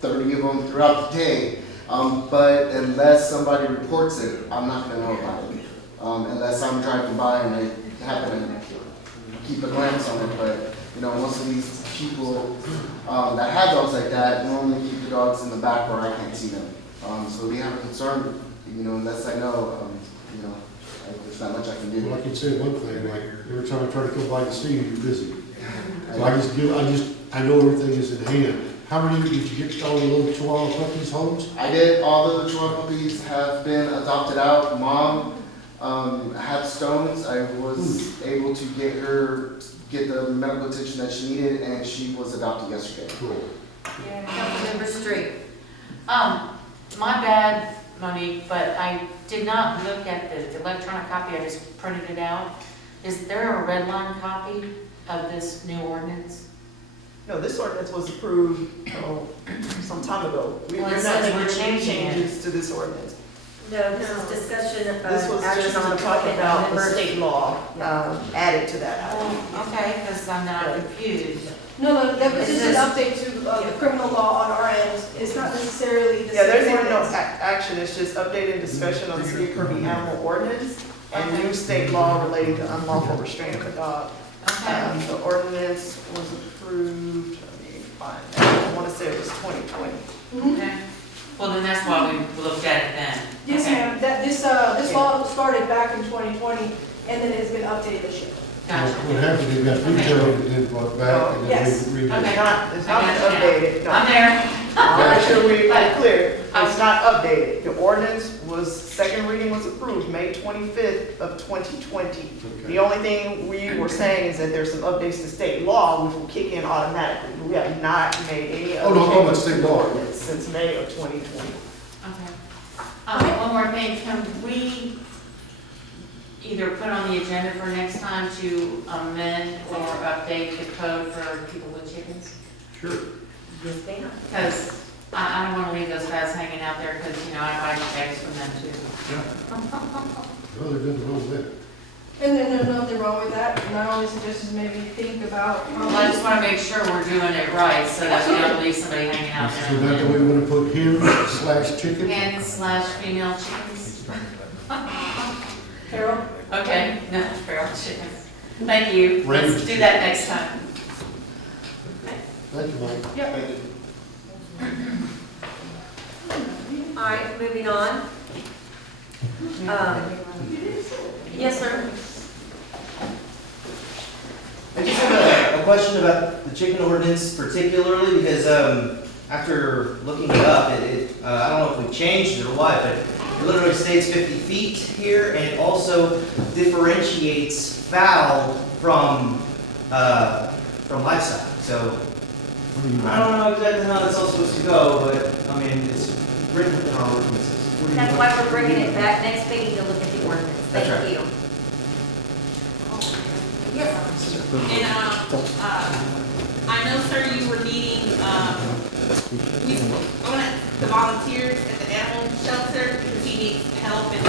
30 of them throughout the day. But unless somebody reports it, I'm not gonna know about it. Unless I'm driving by and I happen to keep a glance on it. But you know, most of these people that have dogs like that normally keep the dogs in the back where I can't see them. So we have a concern, you know, unless I know, you know, there's not much I can do. Well, I can say one thing, like every time I try to come by to see you, you're busy. So I know everything is in hand. How many did you get all the little Chihuahua puppies homes? I did. All of the Chihuahua puppies have been adopted out. Mom had stones. I was able to get the medical attention that she needed, and she was adopted yesterday. Cool. Yeah, Councilmember Street. My bad, Monique, but I did not look at the electronic copy. I just printed it out. Is there a red line copy of this new ordinance? No, this ordinance was approved, some time ago. We're Well, it not says we're making any changing it. changes to this ordinance. No, this is discussion of This was action just on to the talk topic about the members. state law, added to that. Oh, okay, because I'm not confused. No, that was Is just an this- update to the criminal law on our end. It's not necessarily the Yeah, there's same even no ordinance. action, it's just updated discussion on the City of Kirby animal ordinance and new state law relating to unlawful restraint of a dog. Okay. The ordinance was approved, let me find that, I want to say it was 2020. Okay. Well, then that's why we looked at it then. Yes, Okay. ma'am, this law started back in 2020, and then it's been updated this year. Gotcha. What happened, they got retail and then brought back and Yes. then redid. Okay. It's not I been got you now. updated, no. I'm there. I'll make sure we But- are clear, it's not updated. The ordinance was, second reading was approved May 25th of 2020. Okay. The only thing we were saying is that there's some updates to state law which will kick in automatically. We have not made any Oh, other no, I'm talking about changes to state the law. ordinance since May of 2020. Okay. One more thing, can we either put on the agenda for next time to amend or update the code for people with chickens? Sure. Yes, ma'am. Because I don't want to leave those guys hanging out there because, you know, I buy eggs from them too. Well, there's nothing wrong with that. And then there's nothing wrong with that. My only suggestion is maybe think about. Well, I just want to make sure we're doing it right so that we don't leave somebody hanging out So that's the there. way we want to put hen/chicken? Hen/female chickens. Carol? Okay, no, feral chickens. Thank you. Range Let's do that next time. Thank you, Mike. Yeah. All right, moving on. Yes, sir. I just have a question about the chicken ordinance particularly because after looking it up, I don't know if we changed it or what, but it literally states 50 feet here, and it also differentiates fowl from livestock. So I don't know exactly how that's all supposed to go, but I mean it's written within our ordinances. That's why we're bringing it back next meeting to look at the ordinance. That's right. Thank you. Yes. And, I know, sir, you were needing, the volunteers at the animal shelter, because he needs help and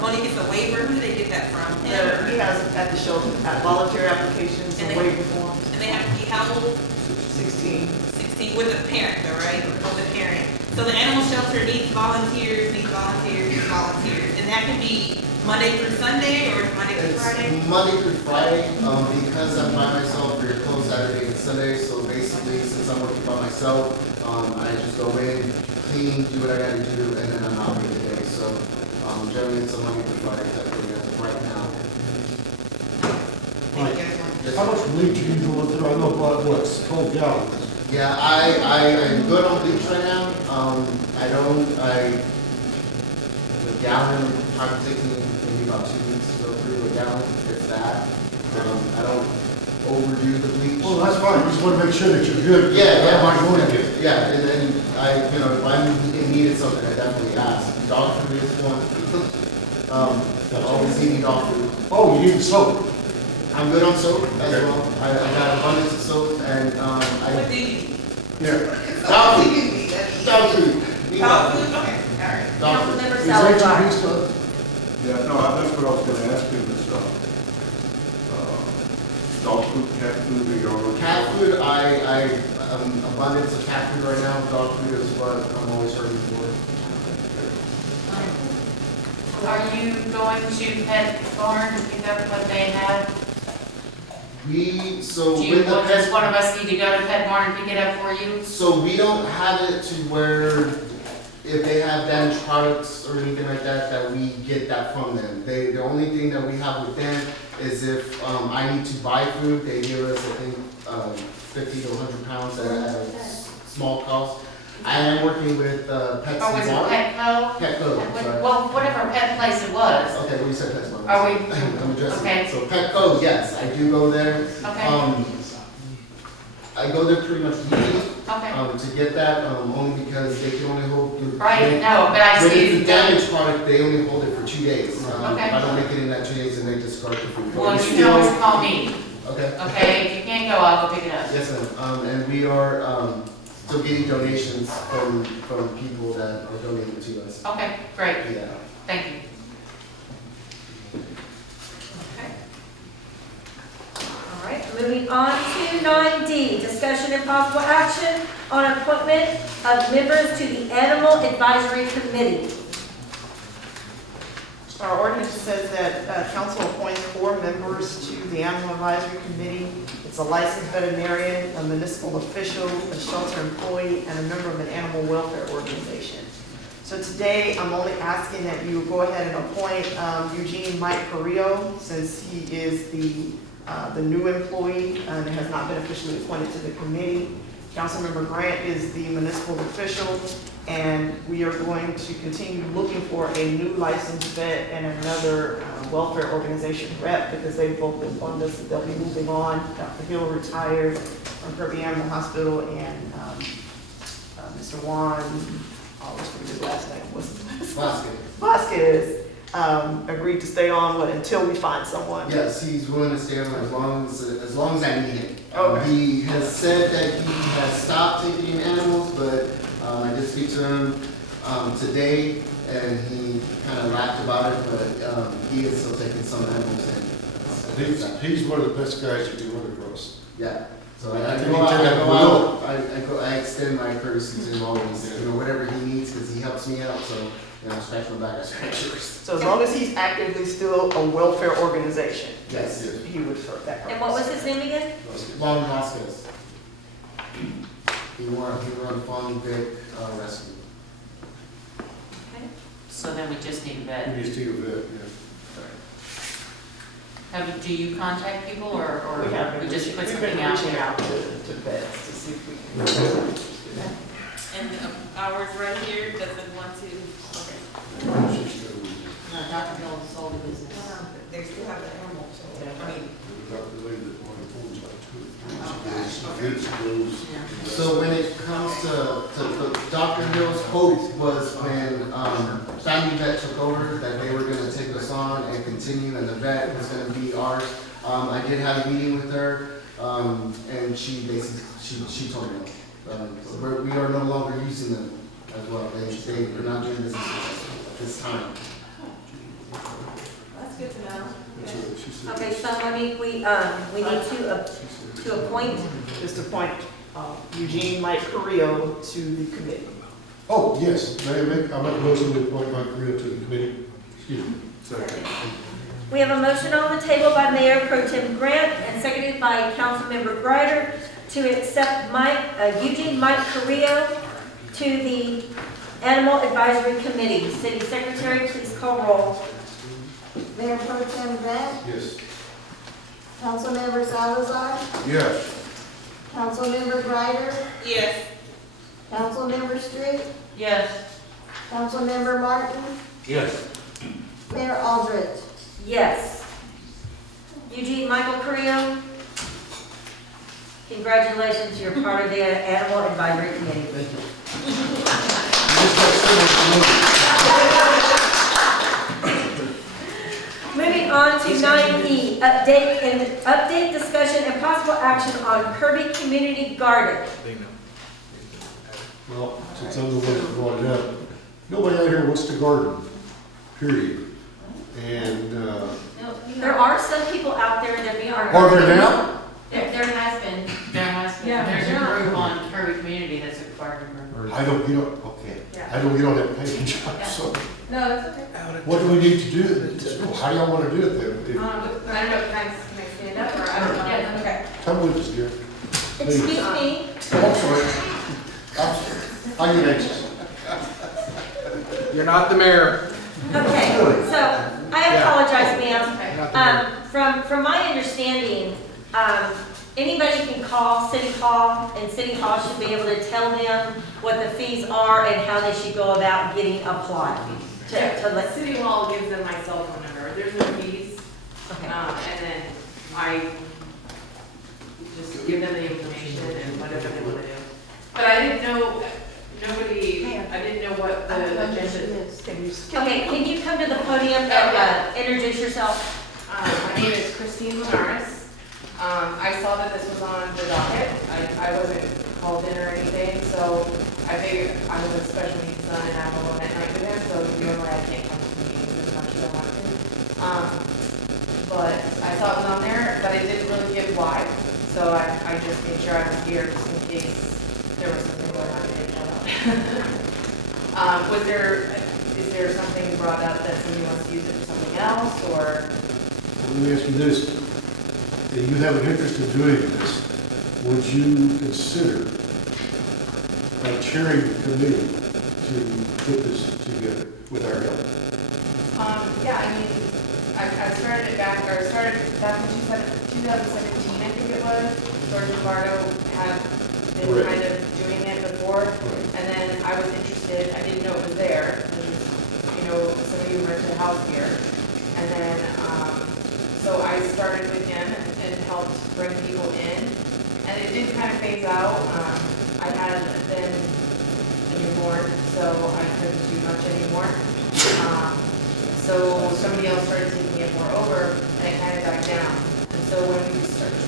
Monique gets a waiver, who do they get that from? Him? He has at the shelter, at volunteer applications and And they- waiver forms, And they have to be how old? 16. 16, with a parent though, right? With a parent. So the animal shelter needs volunteers, and that can be Monday through Sunday, or Monday through It's Friday? Monday through Friday, because I'm by myself, we're closed Saturday and Sunday, so basically, since I'm working by myself, I just go in, clean, do what I gotta do, and then I'm out for the day, so, generally it's a Monday through Friday type thing as of right now. Thank you. How much bleach are you going through? I know about what's 12 gallons. Yeah, I'm good on bleach right now, a gallon, probably takes me maybe about 2 weeks to go through a gallon, if that. I don't overdo the bleach. Well, that's fine, you just want to make sure that you're good. Yeah. Am I going to get it? Yeah, and then if I needed something, I definitely ask. Dog food is one. Always eating dog food. Oh, you need soap. I'm good on soap as well. I got abundance of soap and, What do you need? here. Dog food. Dog food. Dog food? Okay, all right. Dog food. Councilmember Is Salazar. HEB stuff? Yeah, no, that's what I was gonna ask you, this, dog food, cat food, or your own? Cat food, I abundance of cat food right now. Dog food is what I'm always hurting for. Are you going to Pet Barn to pick up what they have? So Do you, with the does pet, one of us need to go to Pet Barn and pick it up for you? so we don't have it to where if they have damaged products or anything like that, that we get that from them. The only thing that we have with them is if I need to buy food, they give us, I think, 50 to 100 pounds at a small cost. I am working with Pets Or was it Barn. Petco? Petco, sorry. Well, whatever pet place it was. Okay, well, you said Pets Barn. Are we- I'm addressing okay. it. So Petco, yes, I do go there. Okay, I go there pretty much weekly, okay. to get that, only because they can only hold. Right, no, but I When see it's a you damaged product, they only hold it for 2 days. Okay. If I don't make it in that 2 days, then they discard the food. Well, It's you can always still- call me, Okay, okay? If you can't go, I'll go pick it up. yes, ma'am, and we are, still getting donations from people that are donating to us. Okay, great, Yeah. thank you. All right, moving on to 9D, discussion and possible action on appointment of members to the Animal Advisory Committee. Our ordinance says that council appoints 4 members to the Animal Advisory Committee. It's a licensed veterinarian, a municipal official, a shelter employee, and a member of an animal welfare organization. So today, I'm only asking that you go ahead and appoint Eugene Mike Carrillo, since he is the new employee and has not been officially appointed to the committee. Councilmember Grant is the municipal official, and we are going to continue looking for a new licensed vet and another welfare organization rep, because they've both informed us that they'll be moving on. Dr. Hill retired from Kirby Animal Hospital, and Mr. Juan, I always forget his last name, Vasquez, agreed to stay on until we find someone. Yes, he's willing to stay on as long as I need him. Okay. He has said that he has stopped taking in animals, but I did speak to him today, and he kind of laughed about it, but he is still taking some animals in. He's one of the best guys you can run across. Yeah. So I I think go he out, took I that go well. out, I extend my courtesy to him always, whatever he needs, because he helps me out, so, I scratch my back, I scratch yours. So as long as he's actively still a welfare organization, Yes. he would serve that purpose. And what was his name again? Long Vasquez. He run Farm Vet Rescue. So then we just need a We vet. just need a vet, Do you contact people or We have been we just reaching- put we've been something out reaching there? out to vets to see if we can. And ours right here doesn't want to, okay. yeah. She's got a- No, Dr. Hill sold the business. They still have the animal, so, I mean, Dr. Lady that one of the phones like two. She goes. So when it comes to Dr. Hill's hope was when Family Vet took over, that they were gonna take us on and continue, and the vet was gonna be ours. I did have a meeting with her, and she basically, she told me, we are no longer using them as well. They're not doing business with us at this time. That's good to know. That's what she said. Okay, so Monique, we need to appoint, Just appoint Eugene Mike Carrillo to the committee. Oh, yes, may I make a motion to appoint Mike Creel to the committee? Excuse me. Second. we have a motion on the table by Mayor Pro Tem Grant and seconded by Councilmember Greider to accept Eugene Mike Carrillo to the Animal Advisory Committee. City Secretary, please call roll. Mayor Pro Tem Grant, Yes. Councilmember Salazar, Yes. Councilmember Greider, yes. Councilmember Street, Yes. Councilmember Martin, Yes. Mayor Aldrich. Yes. Eugene Michael Carrillo, congratulations, you're part of the Animal Advisory Committee. Thank you. You just got so much Moving on to 9E, update, discussion, and possible action on Kirby Community Garden. Well, since I'm the one that brought it up, nobody out here wants to garden, period. And, There are some people out there that we are. are there now? There has been, Yeah, there's a sure. group on treasurer. I don't get on, okay, I don't get on that page, so No, that's okay. what do we need to do? How do y'all wanna do it then? If- I don't know, can I stand up, or I don't know? Yeah. Okay. Come with us, dear. Excuse me, Oh, I'm sorry. I'm sorry. I get anxious. You're not the mayor. okay, so, I apologize, ma'am. Okay. Not the mayor. From my understanding, anybody can call City Hall, and City Hall should be able to tell them what the fees are and how they should go about getting applied. To let, City Hall gives them my cell phone number, there's no fees, okay. and then I just give them the information and whatever they wanna do. But I didn't know, I didn't know what the agenda is. Okay, can you come to the podium and introduce yourself? My name is Christine Linares. I saw that this was on the docket, I wasn't called in or anything, so I figured I was a special needs son and I'm alone at night with him, so normally I can't come to meetings as much as I want to. But I saw it was on there, but it didn't really give why, so I just made sure I was here just in case there was something going on I didn't know about. Is there something brought up that somebody wants to use it for something else, or? Let me ask you this. If you have an interest in doing this, would you consider chairing the committee to put this together with our help? Yeah, I mean, I started it back, or started back in 2017, I think it was. George Lombardo had been Correct. kind of doing it before, Right. and then I was interested, I didn't know it was there. And, you know, some of you rented a house here, and then, so I started with him and helped bring people in, and it did kind of phase out. I had then a newborn, so I couldn't do much anymore. So somebody else started taking it more over, and it kind of died down. And so when we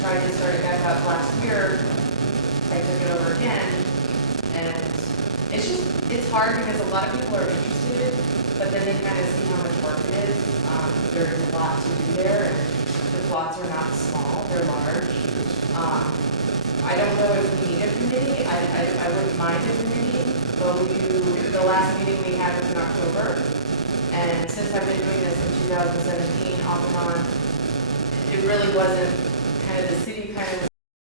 tried to start it back up last year, I took it over again, and it's hard because a lot of people are interested, but then they kind of see how much work it is. There's a lot to do there, and the plots are not small, they're large. I don't know if we need a committee, I wouldn't mind a committee, but the last meeting we had was in October, and since I've been doing this in 2017, off and on, it really wasn't, kind of the city kind of